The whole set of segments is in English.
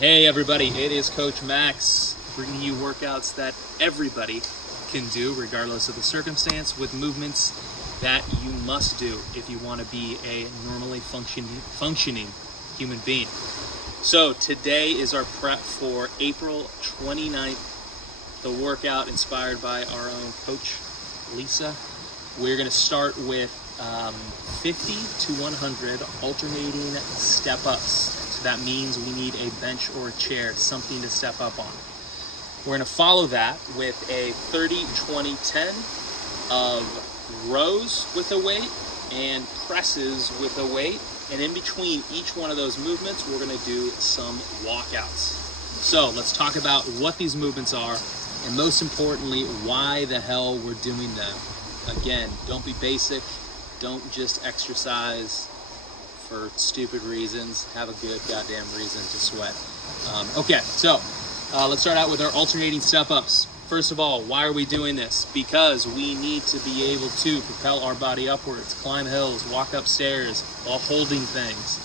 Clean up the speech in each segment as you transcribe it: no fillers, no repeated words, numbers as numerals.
Hey everybody, it is Coach Max bringing you workouts that everybody can do regardless of the circumstance, with movements that you must do if you want to be a normally functioning human being. So today is our prep for April 29th, the workout inspired by our own coach, Lisa. We're going to start with 50 to 100 alternating step-ups. So that means we need a bench or a chair, something to step up on. We're going to follow that with a 30-20-10 of rows with a weight and presses with a weight. And in between each one of those movements, we're going to do some walkouts. So let's talk about what these movements are, and most importantly, why the hell we're doing them. Again, don't be basic. Don't just exercise for stupid reasons. Have a good goddamn reason to sweat. Okay, so let's start out with our alternating step-ups. First of all, why are we doing this? Because we need to be able to propel our body upwards, climb hills, walk up stairs while holding things,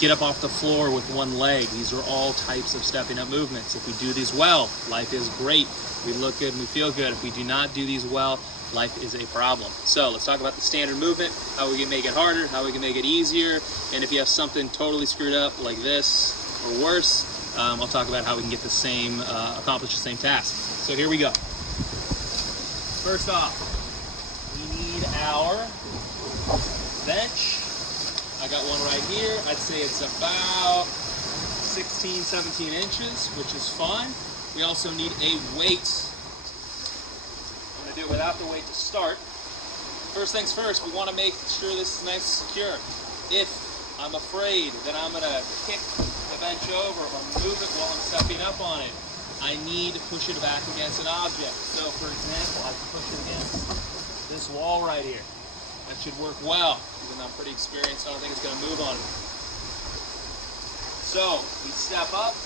get up off the floor with one leg. These are all types of stepping up movements. If we do these well, life is great. We look good and we feel good. If we do not do these well, life is a problem. So let's talk about the standard movement, how we can make it harder, how we can make it easier, and if you have something totally screwed up like this or worse, I'll talk about how we can get the same, accomplish the same task. So here we go. First off, we need our bench. I got one right here. I'd say it's about 16, 17 inches, which is fine. We also need a weight. I'm gonna do it without the weight to start. First things first, we wanna make sure this is nice and secure. If I'm afraid that I'm gonna kick the bench over or move it while I'm stepping up on it, I need to push it back against an object. So for example, I can push it against this wall right here. That should work well, even though I'm pretty experienced, I don't think it's gonna move on it. So we step up,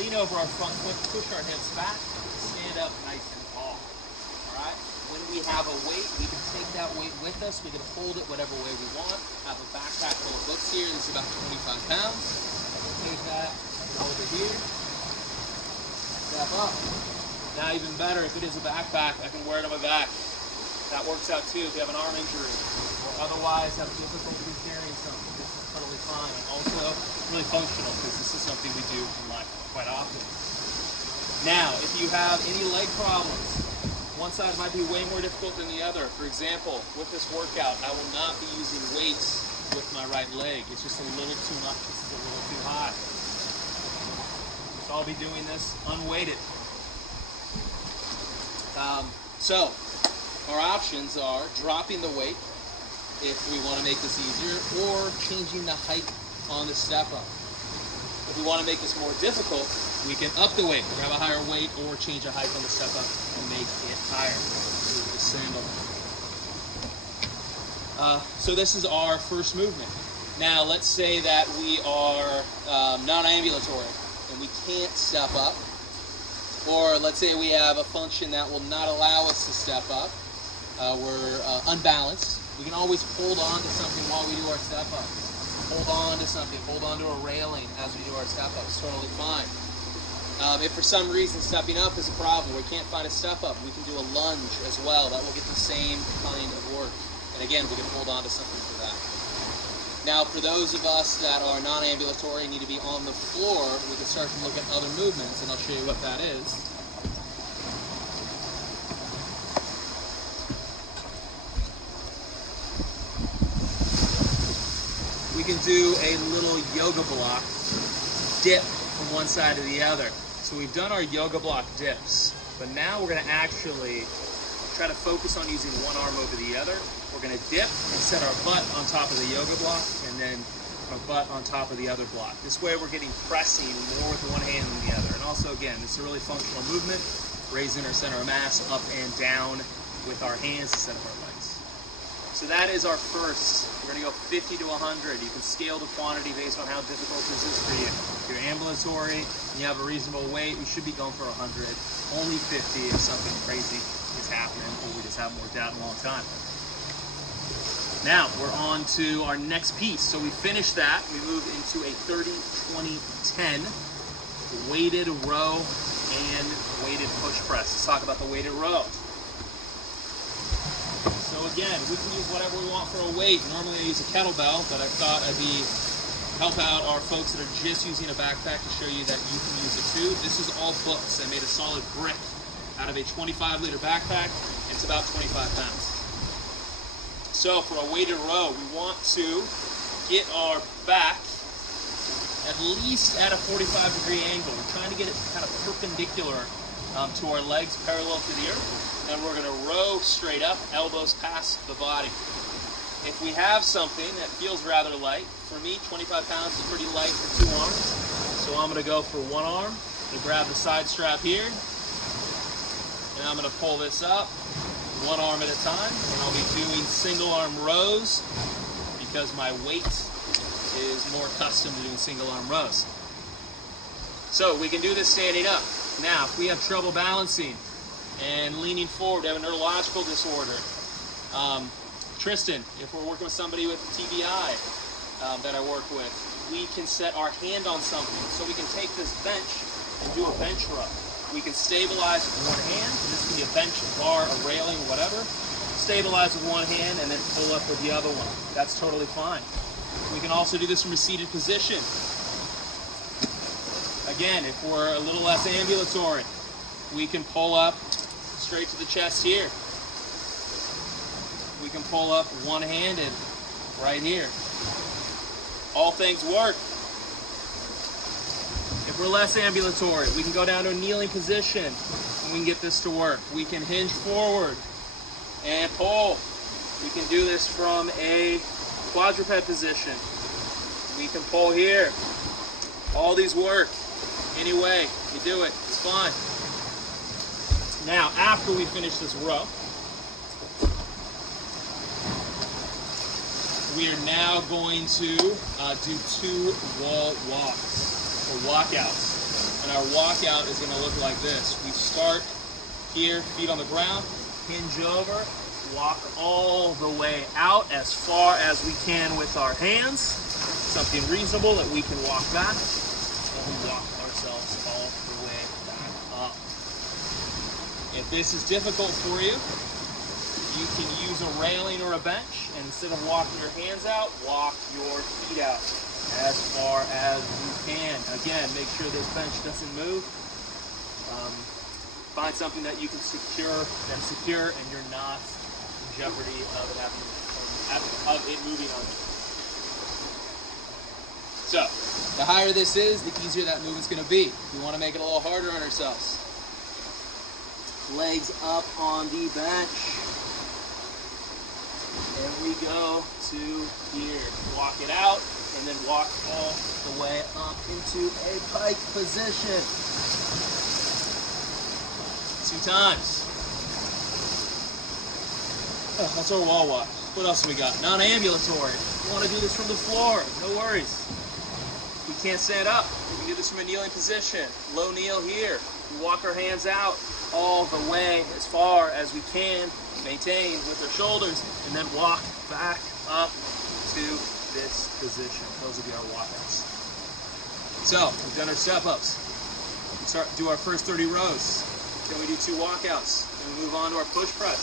lean over our front foot, push our hips back, stand up nice and tall. All right? When we have a weight, we can take that weight with us. We can hold it whatever way we want. Have a backpack full of books here. This is about 25 pounds. Take that over here. Step up. Now even better, if it is a backpack, I can wear it on my back. That works out too if you have an arm injury or otherwise have difficulty carrying something. This is totally fine. And also really functional because this is something we do in life quite often. Now, if you have any leg problems, one side might be way more difficult than the other. For example, with this workout, I will not be using weights with my right leg. It's just a little too much. This is a little too high. So I'll be doing this unweighted. So our options are dropping the weight if we want to make this easier, or changing the height on the step up. If we want to make this more difficult, we can up the weight, grab a higher weight, or change the height on the step up and make it higher. The sandal. So this is our first movement. Now let's say that we are non-ambulatory and we can't step up, or let's say we have a function that will not allow us to step up. We're unbalanced. We can always hold on to something while we do our step ups. Hold on to something, hold on to a railing as we do our step ups, totally fine. If for some reason stepping up is a problem, we can't find a step up, we can do a lunge as well. That will get the same kind of work. And again, we can hold on to something for that. Now, for those of us that are non-ambulatory and need to be on the floor, we can start to look at other movements, and I'll show you what that is. We can do a little yoga block dip from one side to the other. So we've done our yoga block dips, but now we're gonna actually try to focus on using one arm over the other. We're gonna dip and set our butt on top of the yoga block, and then our butt on top of the other block. This way we're getting pressing more with one hand than the other. And also, again, this is a really functional movement, raising our center of mass up and down with our hands instead of our legs. So that is our first. We're gonna go 50 to 100. You can scale the quantity based on how difficult this is for you. If you're ambulatory and you have a reasonable weight, you should be going for 100. Only 50 if something crazy is happening, or we just haven't worked out in a long time. Now we're on to our next piece. So we finished that. We move into a 30-20-10 weighted row and weighted push press. Let's talk about the weighted row. So again, we can use whatever we want for a weight. Normally I use a kettlebell, but I thought I'd help out our folks that are just using a backpack to show you that you can use it too. This is all books. I made a solid brick out of a 25-liter backpack. It's about 25 pounds. So for a weighted row, we want to get our back at least at a 45-degree angle. We're trying to get it kind of perpendicular to our legs, parallel to the earth. And we're gonna row straight up, elbows past the body. If we have something that feels rather light, for me, 25 pounds is pretty light for 2 arms. So I'm gonna go for 1 arm. I'm gonna grab the side strap here, and I'm gonna pull this up, 1 arm at a time, and I'll be doing single arm rows because my weight is more accustomed to doing single arm rows. So we can do this standing up. Now, if we have trouble balancing and leaning forward, have a neurological disorder, Tristan, if we're working with somebody with TBI that I work with, we can set our hand on something. So we can take this bench and do a bench row. We can stabilize with 1 hand. This can be a bench, a bar, a railing, whatever. Stabilize with 1 hand and then pull up with the other one. That's totally fine. We can also do this from a seated position. Again, if we're a little less ambulatory, we can pull up straight to the chest here. We can pull up one-handed right here. All things work. If we're less ambulatory, we can go down to a kneeling position and we can get this to work. We can hinge forward and pull. We can do this from a quadruped position. We can pull here. All these work. Any way you do it, it's fine. Now, after we finish this row, we are now going to do 2 wall walks, or walkouts. And our walkout is gonna look like this. We start here, feet on the ground, hinge over, walk all the way out as far as we can with our hands. Something reasonable that we can walk back, and we walk ourselves all the way back up. If this is difficult for you, you can use a railing or a bench, and instead of walking your hands out, walk your feet out as far as you can. Again, make sure this bench doesn't move. Find something that you can secure, and you're not in jeopardy of it moving on you. So, the higher this is, the easier that movement's gonna be. We wanna make it a little harder on ourselves. Legs up on the bench. And we go to here. Walk it out, and then walk all the way up into a pike position. 2 times. Oh, that's our wall walk. What else do we got? Non-ambulatory. You want to do this from the floor, no worries. We can't stand up. We can do this from a kneeling position. Low kneel here. We walk our hands out all the way as far as we can, maintain with our shoulders, and then walk back up to this position. Those will be our walkouts. So, we've done our step-ups. We do our first 30 rows. Then we do 2 walkouts. Then we move on to our push press.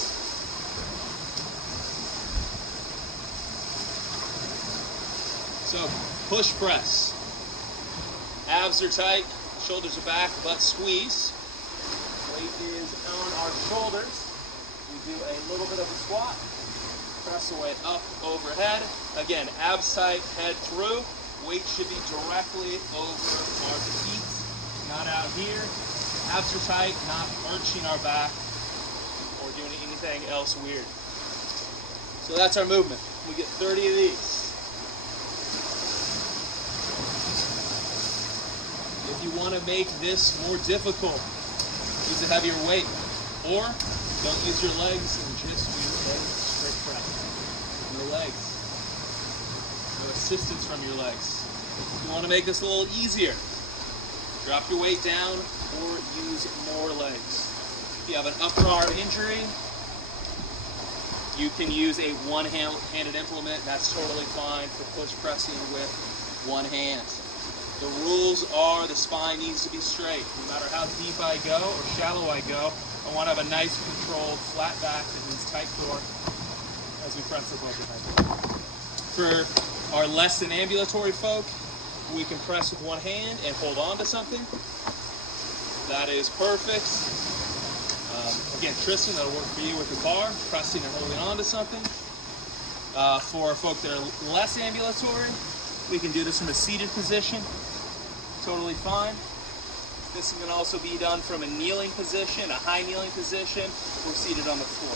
So, push press. Abs are tight, shoulders are back, butt squeeze. Weight is on our shoulders. We do a little bit of a squat. Press the weight up overhead. Again, abs tight, head through. Weight should be directly over our feet, not out here. Abs are tight, not arching our back or doing anything else weird. So that's our movement. We get 30 of these. If you want to make this more difficult, use a heavier weight. Or don't use your legs and just do a straight press. No legs. No assistance from your legs. If you want to make this a little easier, drop your weight down or use more legs. If you have an upper arm injury, You can use a one-handed implement. That's totally fine for push pressing with one hand. The rules are the spine needs to be straight. No matter how deep I go or shallow I go, I want to have a nice controlled flat back that means tight core as we press this overhead. For our less than ambulatory folk, we can press with one hand and hold on to something. That is perfect. Again, Tristan, that'll work for you with the bar, pressing and holding on to something. For folk that are less ambulatory, we can do this from a seated position. Totally fine. This can also be done from a kneeling position, a high kneeling position, or seated on the floor.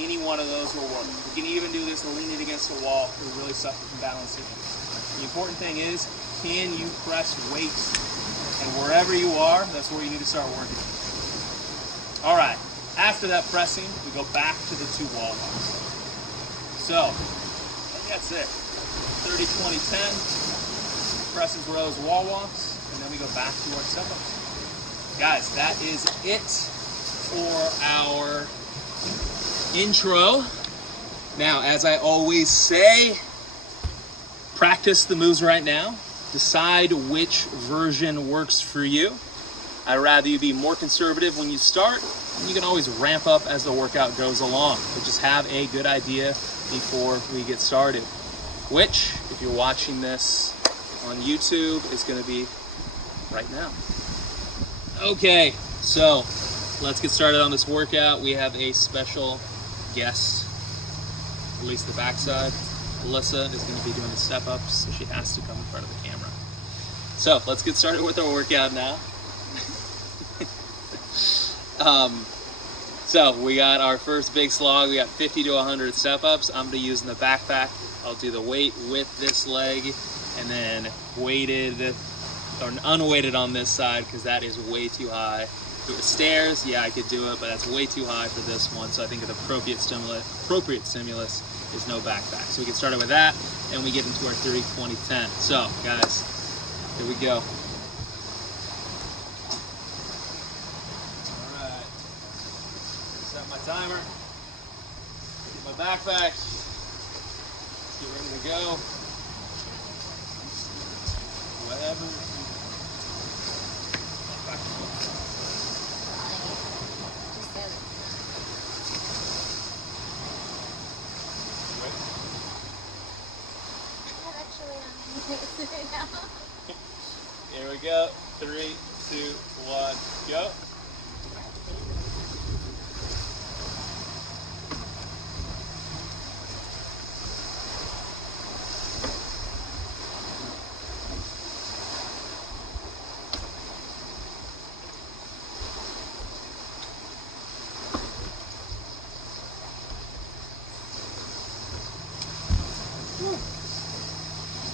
Any one of those will work. You can even do this leaning against a wall to really suffer from balance issues. The important thing is, can you press weights? And wherever you are, that's where you need to start working. All right, after that pressing, we go back to the 2 wall walks. So, that's it. 30, 20, 10, presses, rows, wall walks, and then we go back to our step-ups. Guys, that is it for our intro. Now, as I always say, practice the moves right now. Decide which version works for you. I'd rather you be more conservative when you start, and you can always ramp up as the workout goes along. But just have a good idea before we get started. Which, if you're watching this on YouTube, is going to be right now. Okay, so let's get started on this workout. We have a special guest, at least the backside. Alyssa is going to be doing the step-ups, so she has to come in front of the camera. So let's get started with our workout now. So we got our first big slog. We got 50 to 100 step-ups. I'm going to use in the backpack. I'll do the weight with this leg, and then weighted or unweighted on this side because that is way too high. If it was stairs, yeah, I could do it, but that's way too high for this one. So I think the appropriate stimulus is no backpack. So we get started with that, and we get into our 30, 20, 10. So guys, here we go. All right, set my timer, get my backpack, get ready to go. Whatever. Here we go. 3, 2, 1, go.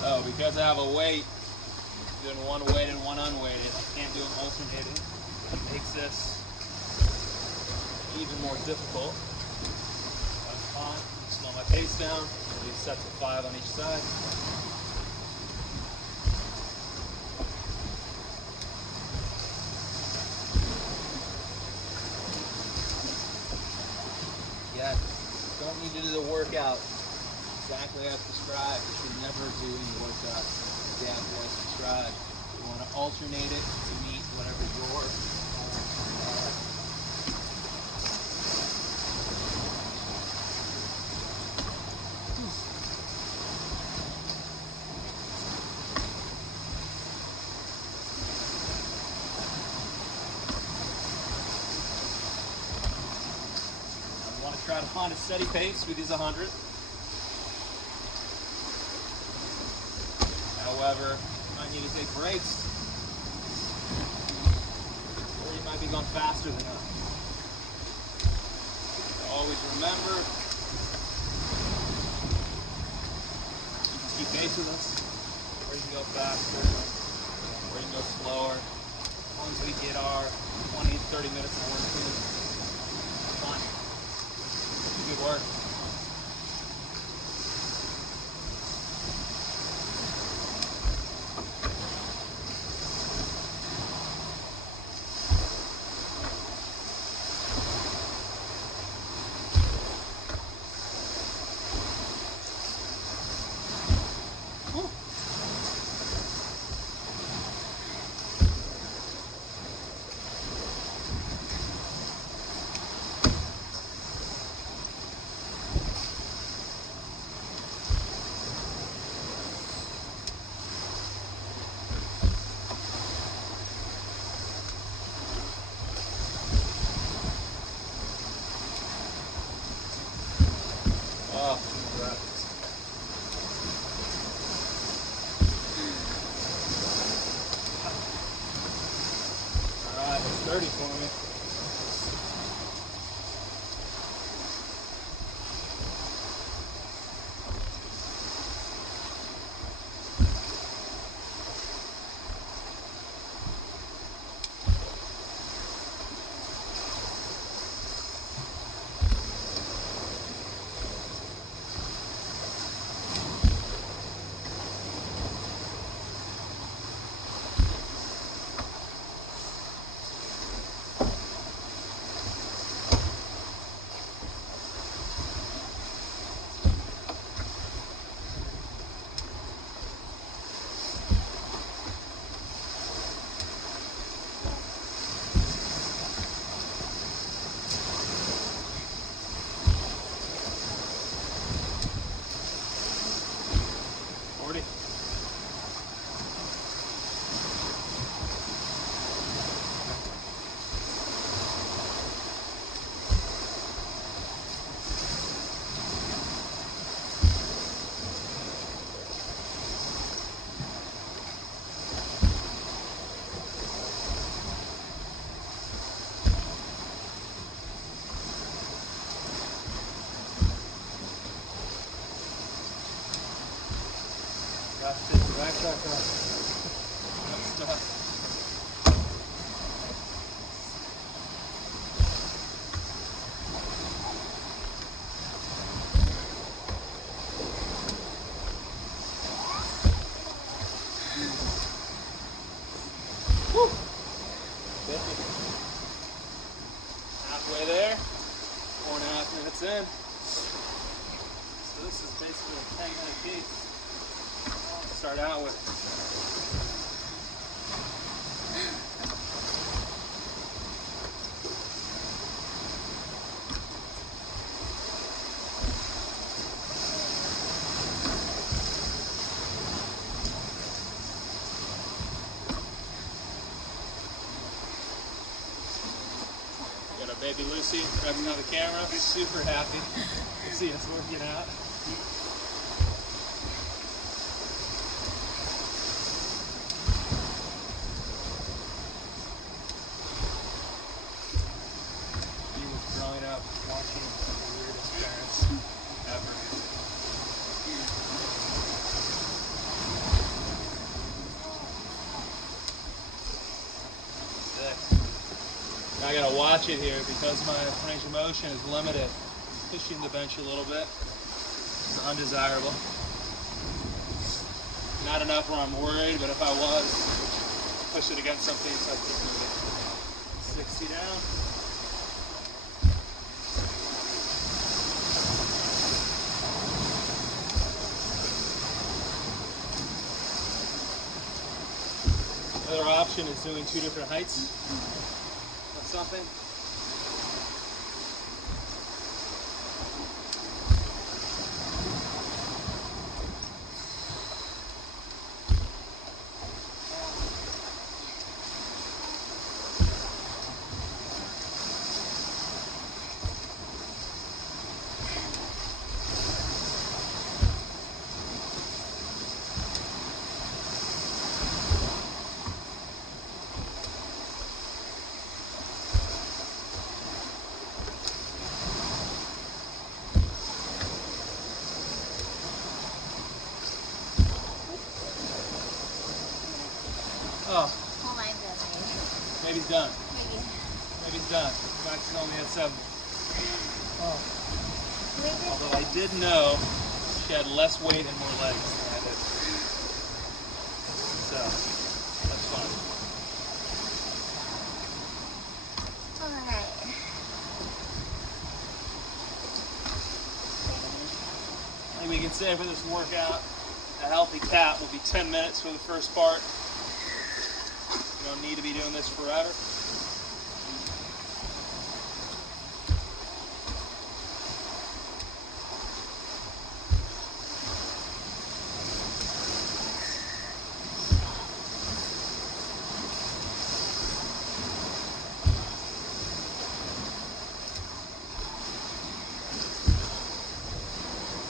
So because I have a weight, doing one weighted and one unweighted, I can't do them alternating. It makes this even more difficult. That's fine. Slow my pace down. Do sets of 5 on each side. Yeah, don't need to do the workout exactly as prescribed. You should never do any workout exactly as prescribed. You want to alternate it to meet whatever your I want to try to find a steady pace with these 100. However, you might need to take breaks, or you might be going faster than us. So always remember, you can keep pace with us, or you can go faster, or you can go slower. As long as we get our 20 to 30 minutes of work in, fine. Good work. 30 for me. Backtrack on. Good stuff. Woo! 50. Halfway there. 4.5 minutes in. So this is basically a 10-minute piece. Start out with. Got our baby Lucy grabbing on the camera, super happy to see us working out. Watching the weirdest parents ever. Now I gotta watch it here because my range of motion is limited. Pushing the bench a little bit is undesirable. Not enough where I'm worried, but if I was, push it against something so I keep moving. 60 down. Another option is doing 2 different heights of something. Oh. Oh my goodness. Maybe he's done. Maybe. Maybe he's done. Max is only at 7. Oh. Maybe. Although I did know she had less weight and more legs than I did. So, that's fun. Alright. I think we can say for this workout, a healthy cap will be 10 minutes for the first part. You don't need to be doing this forever.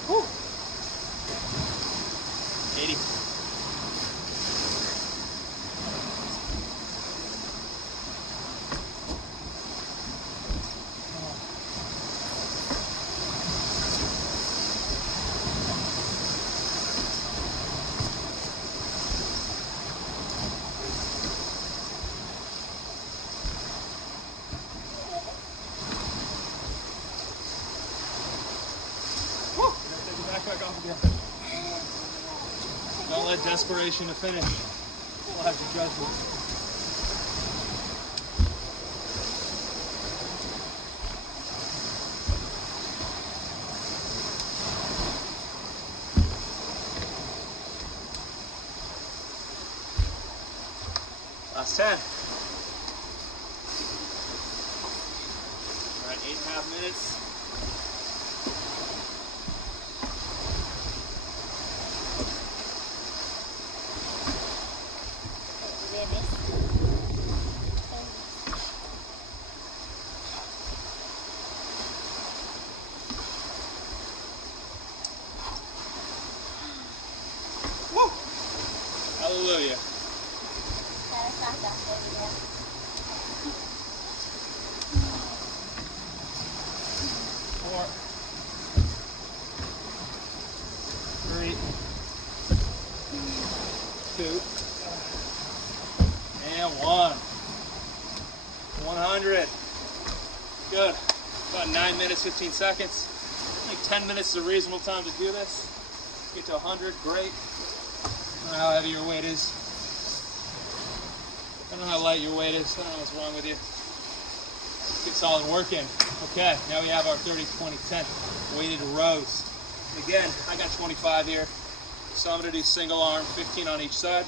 Whew. 80. Don't let desperation to finish. We'll have to judge it. Last 10. All right, 8.5 minutes. Woo! Hallelujah. 4, 3, 2, and 1. 100. Good. About 9 minutes, 15 seconds. I think 10 minutes is a reasonable time to do this. Get to 100, great. I don't know how heavy your weight is. I don't know how light your weight is. I don't know what's wrong with you. Get solid work in. Okay, now we have our 30, 20, 10 weighted rows. Again, I got 25 here. So I'm gonna do single arm, 15 on each side.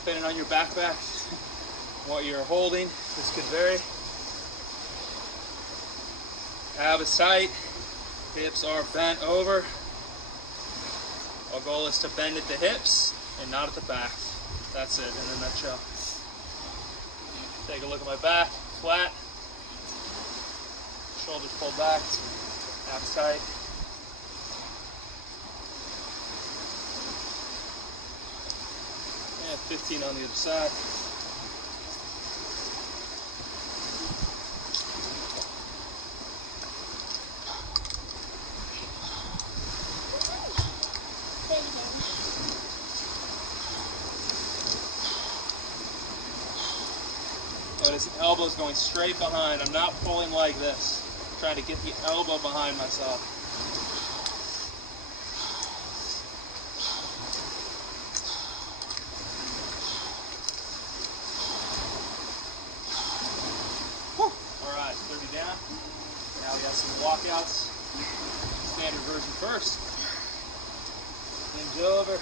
Depending on your backpack, what you're holding, this could vary. Ab is tight, hips are bent over. Our goal is to bend at the hips and not at the back. That's it in a nutshell. Take a look at my back, flat. Shoulders pulled back, abs tight. And 15 on the other side. Notice the elbow's going straight behind. I'm not pulling like this. I'm trying to get the elbow behind myself. Whew. All right, 30 down. Now we have some walkouts. Standard version first. Hinge over.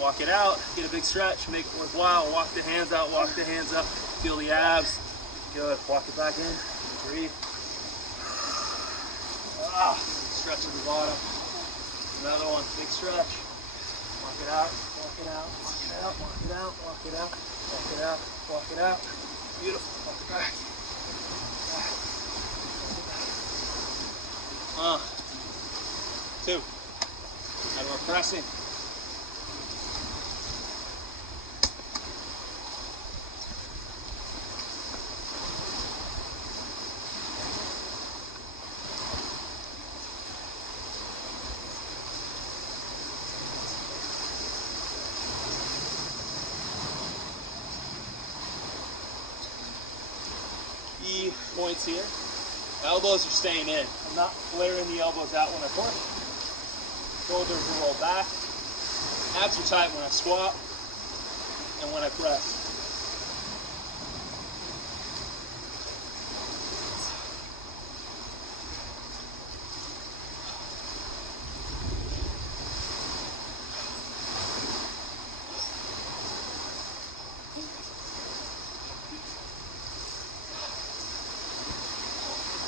Walk it out, get a big stretch, make it worthwhile. Walk the hands out, walk the hands up. Feel the abs. Good. Walk it back in. Breathe. Stretch at the bottom. Another one. Big stretch. Walk it out, walk it out, walk it out, walk it out, walk it out, walk it out, walk it out. Beautiful. Walk it back. 2. And we're pressing. Key points here. Elbows are staying in. I'm not flaring the elbows out when I push. Shoulders are rolled back. Abs are tight when I squat and when I press.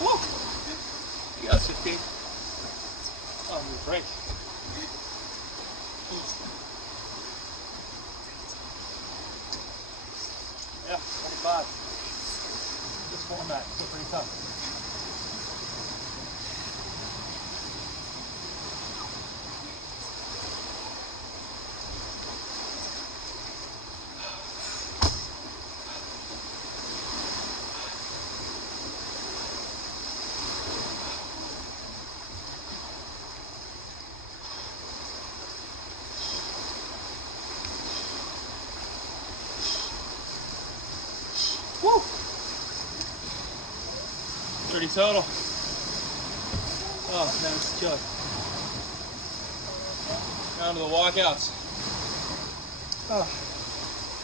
Woo! You got 15. Oh, I'm gonna break. Yeah, 25. This format, still pretty tough. Woo! 30 total. Oh, man, it's killer. Down to the walkouts. Oh,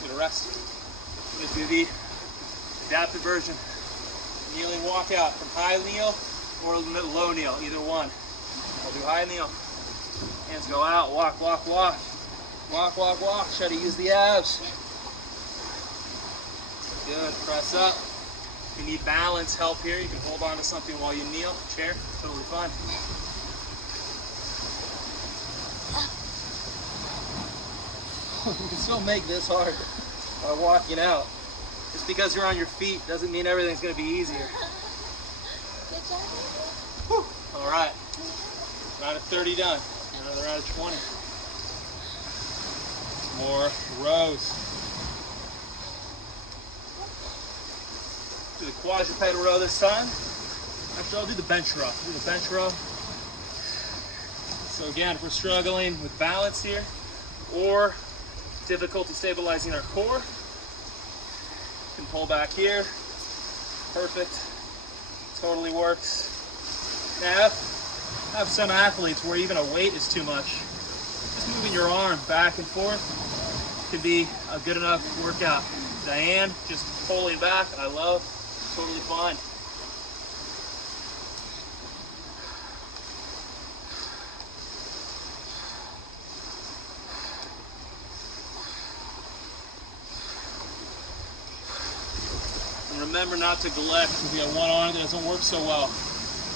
get a rest. I'm going to do the adapted version. Kneeling walkout from high kneel or low kneel, either one. I'll do high kneel. Hands go out, walk, walk, walk. Walk, walk, walk. Try to use the abs. Good, press up. If you need balance help here, you can hold on to something while you kneel. Chair, totally fine. You can still make this hard by walking out. Just because you're on your feet doesn't mean everything's going to be easier. Good job. Whew. All right, round of 30 done. Another round of 20. More rows. Do the quadrupedal row this time. Actually, I'll do the bench row. Do the bench row. So again, if we're struggling with balance here or difficulty stabilizing our core, can pull back here. Perfect. Totally works. Now, I have some athletes where even a weight is too much. Just moving your arm back and forth can be a good enough workout. Diane, just pulling back, I love, totally fine. And remember not to neglect if you have one arm that doesn't work so well.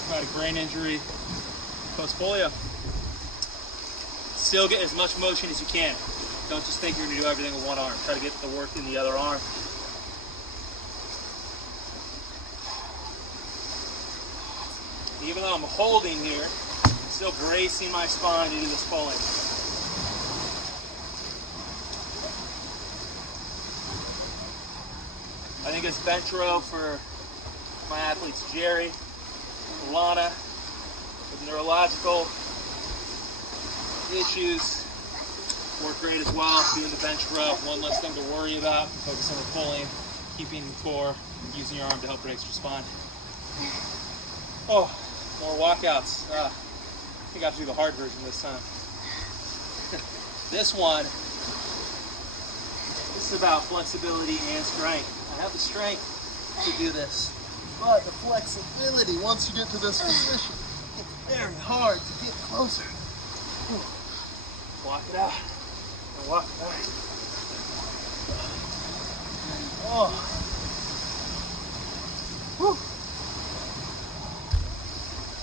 Got a brain injury, post polio. Still get as much motion as you can. Don't just think you're going to do everything with one arm. Try to get the work in the other arm. Even though I'm holding here, I'm still bracing my spine to do this pulling. I think it's bench row for my athletes Jerry, Lana, with neurological issues, work great as well. Doing the bench row, one less thing to worry about. Focus on the pulling, keeping the core, using your arm to help brace your spine. Oh, more walkouts. I think I have to do the hard version this time. This one, this is about flexibility and strength. I have the strength to do this, but the flexibility, once you get to this position, it's very hard to get closer. Walk it out and walk it back. Oh. Whew.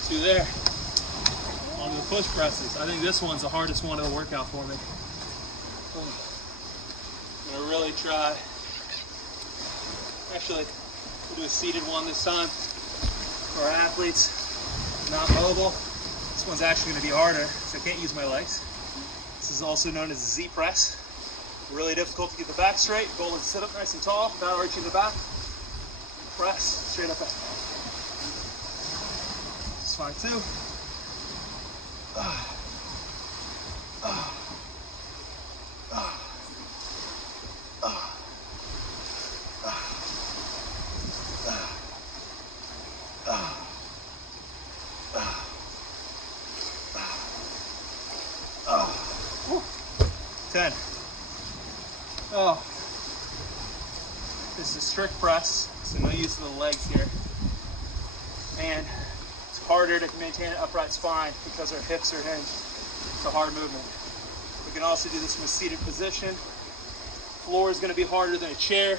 2 there. On to the push presses. I think this one's the hardest one of the workout for me. I'm gonna really try. Actually, we'll do a seated one this time for our athletes not mobile. This one's actually going to be harder, so I can't use my legs. This is also known as a Z press. Really difficult to get the back straight. Goal is to sit up nice and tall, without arching the back. Press straight up. It's fine too. Oh, this is a strict press, so no use of the legs here. And it's harder to maintain an upright spine because our hips are hinged. It's a hard movement. We can also do this from a seated position. Floor is going to be harder than a chair.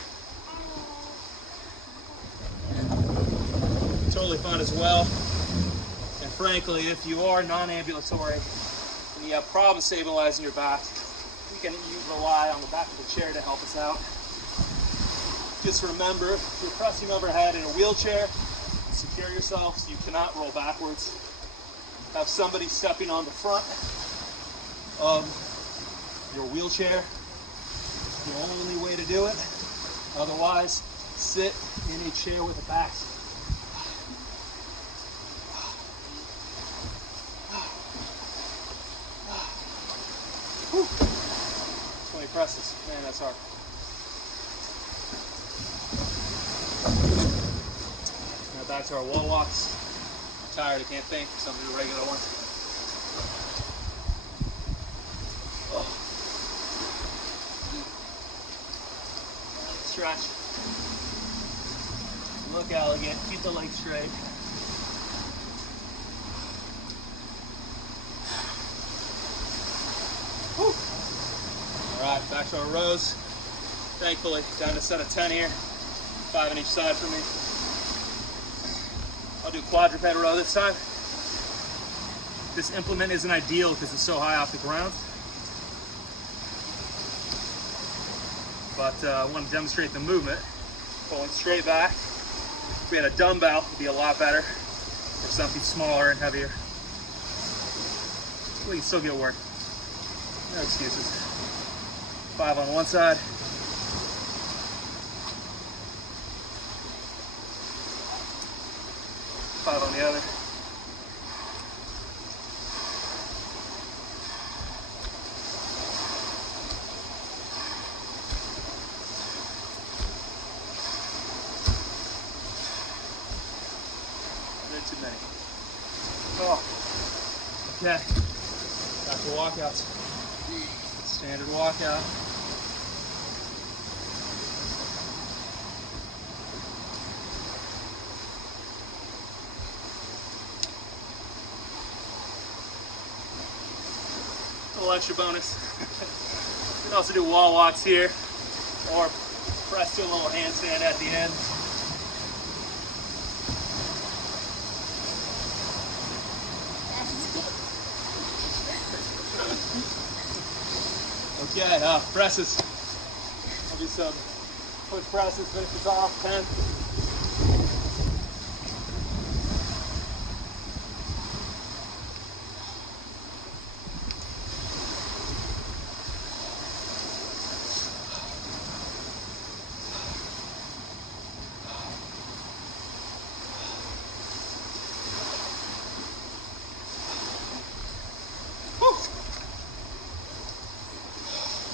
Totally fun as well. And frankly, if you are non-ambulatory and you have problems stabilizing your back, you can rely on the back of the chair to help us out. Just remember, if you're pressing overhead in a wheelchair, secure yourself so you cannot roll backwards. Have somebody stepping on the front of your wheelchair. The only way to do it. Otherwise, sit in a chair with a back. Whew. 20 presses. Man, that's hard. Now back to our wall walks. tired, I can't think. Some do regular ones. Oh. Stretch. Look elegant. Keep the legs straight. Whew. All right, back to our rows. Thankfully, down to a set of 10 here. 5 on each side for me. I'll do quadruped row this time. This implement isn't ideal because it's so high off the ground. But I want to demonstrate the movement. Pulling straight back. If we had a dumbbell, it would be a lot better. Or something smaller and heavier. We can still get work. No excuses. 5 on one side. 5 on the other. Too many. Oh, okay. Back to walkouts. Standard walkout. A little extra bonus. You can also do wall walks here, or press to a little handstand at the end. Okay, presses. I'll do some push presses, finish this off, 10.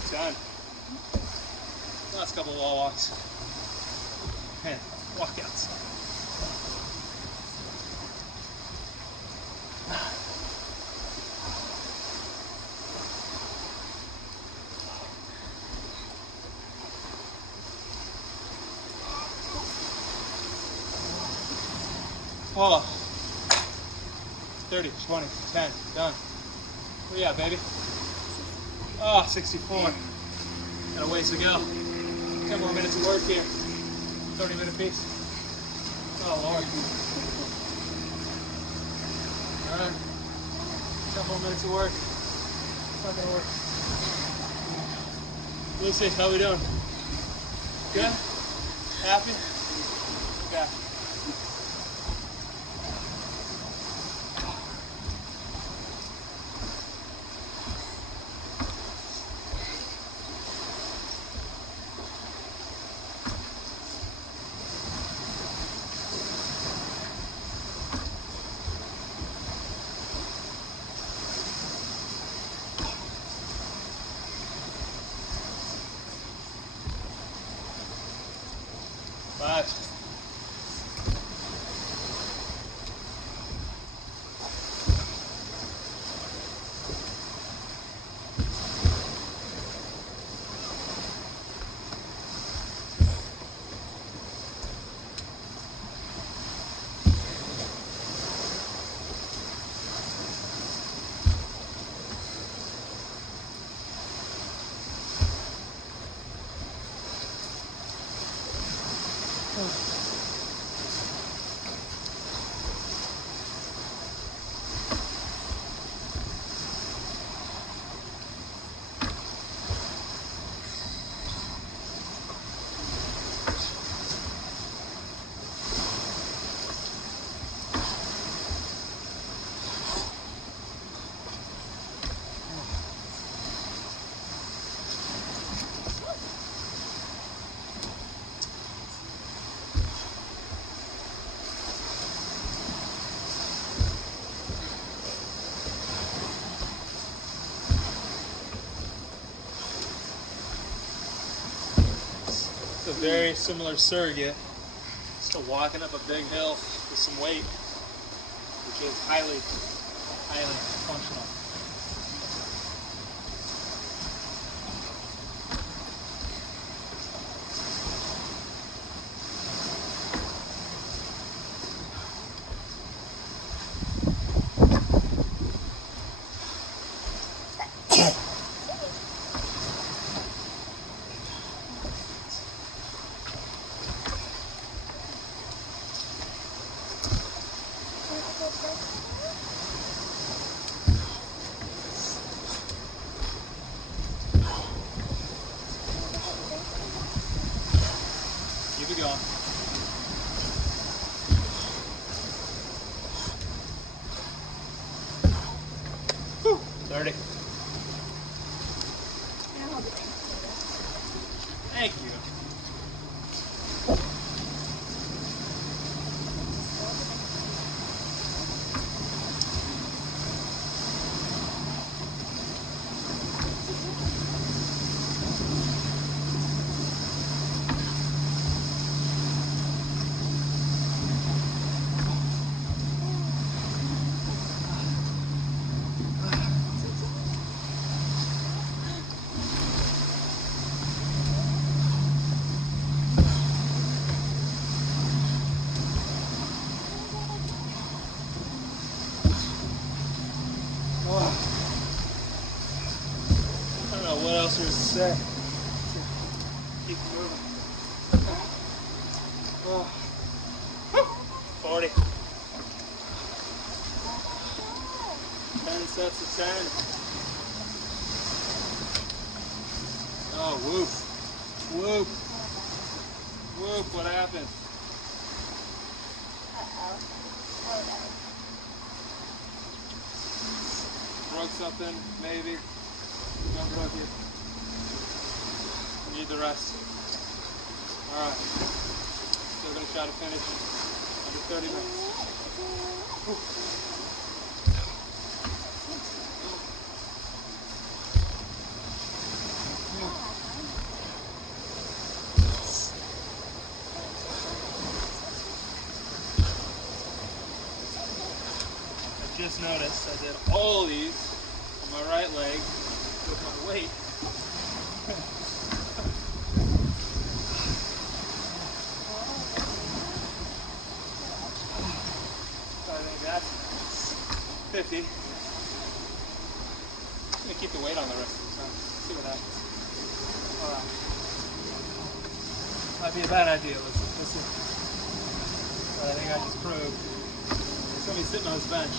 Done. Last couple of wall walks and walkouts. Oh, 30, 20, 10, done. Where you at, baby? Oh, 64. Got a ways to go. 10 more minutes of work here. 30-minute piece. Oh, Lord. All right. 10 more minutes of work. Not gonna work. Lucy, how we doing? Good? Happy? Okay. Five. It's a very similar surrogate. Still walking up a big hill with some weight. We're which is highly functional. Keep it going. Whew. 30. Thank you. I don't know what else there is to say. Keep moving. 40. 10 sets of 10. Oh, whoop. Whoop. Whoop, what happened? Broke something, maybe. Don't broke it. Need the rest. Alright. Still gonna try to finish under 30 minutes. I just noticed I did all these on my right leg with my weight. So I think that's 50. I'm going to keep the weight on the rest of the time. See what happens. Might be a bad idea. Let's see. But I think I just proved. It's going to be sitting on this bench.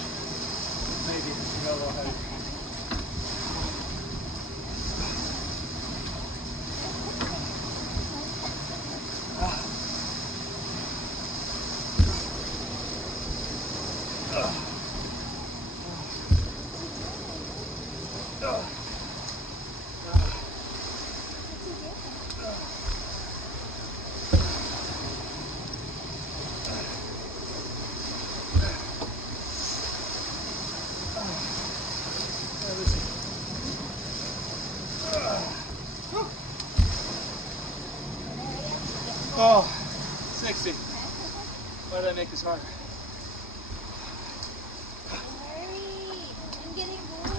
Maybe you go a little heavy. Oh, 60. Why did I make this hard? Hurry! I'm getting bored.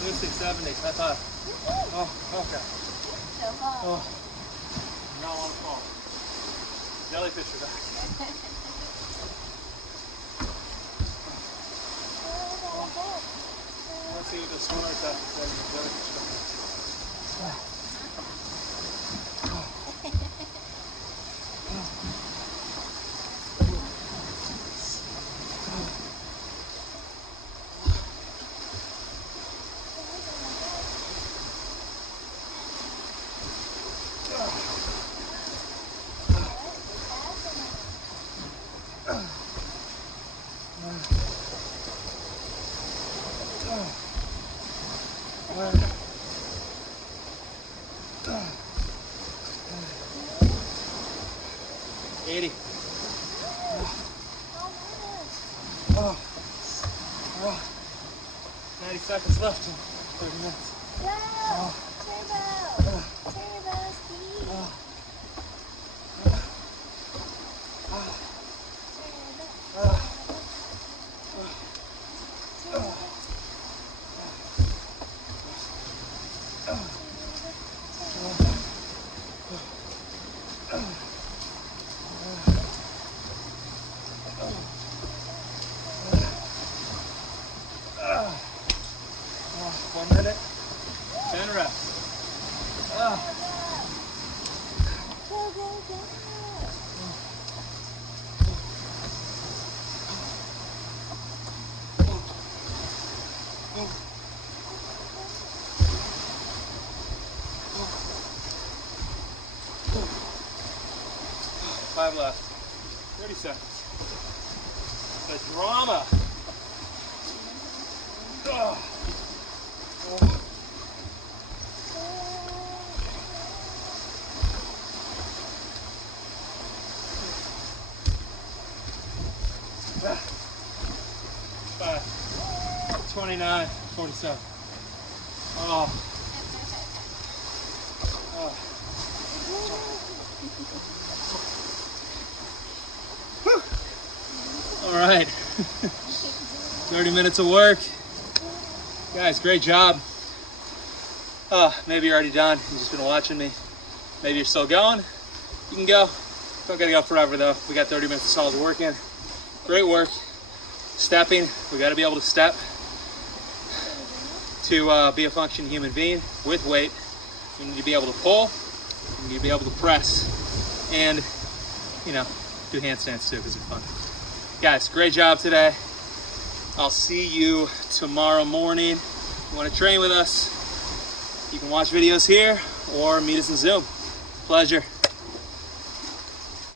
Lifting 70, high five. Oh, okay. So hard. Oh, not want to fall. Jellyfish are back. Let's see what the swimmer does instead of the jellyfish back. 80. Oh, 90 seconds left in 30 minutes. go! Turbo! Turbo speed! One minute, 10 reps. Go, go, go! 5 left. 30 seconds. The drama. Five, 29, 47. Oh. All right, 30 minutes of work. Guys, great job. Maybe you're already done, you've just been watching me. Maybe you're still going, you can go. Don't gotta go forever though. We got 30 minutes of solid work in. Great work. Stepping, we gotta be able to step to be a functioning human being with weight. You need to be able to pull, you need to be able to press, and you know, do handstands too because it's fun. Guys, great job today. I'll see you tomorrow morning. If you want to train with us, you can watch videos here or meet us in Zoom. Pleasure.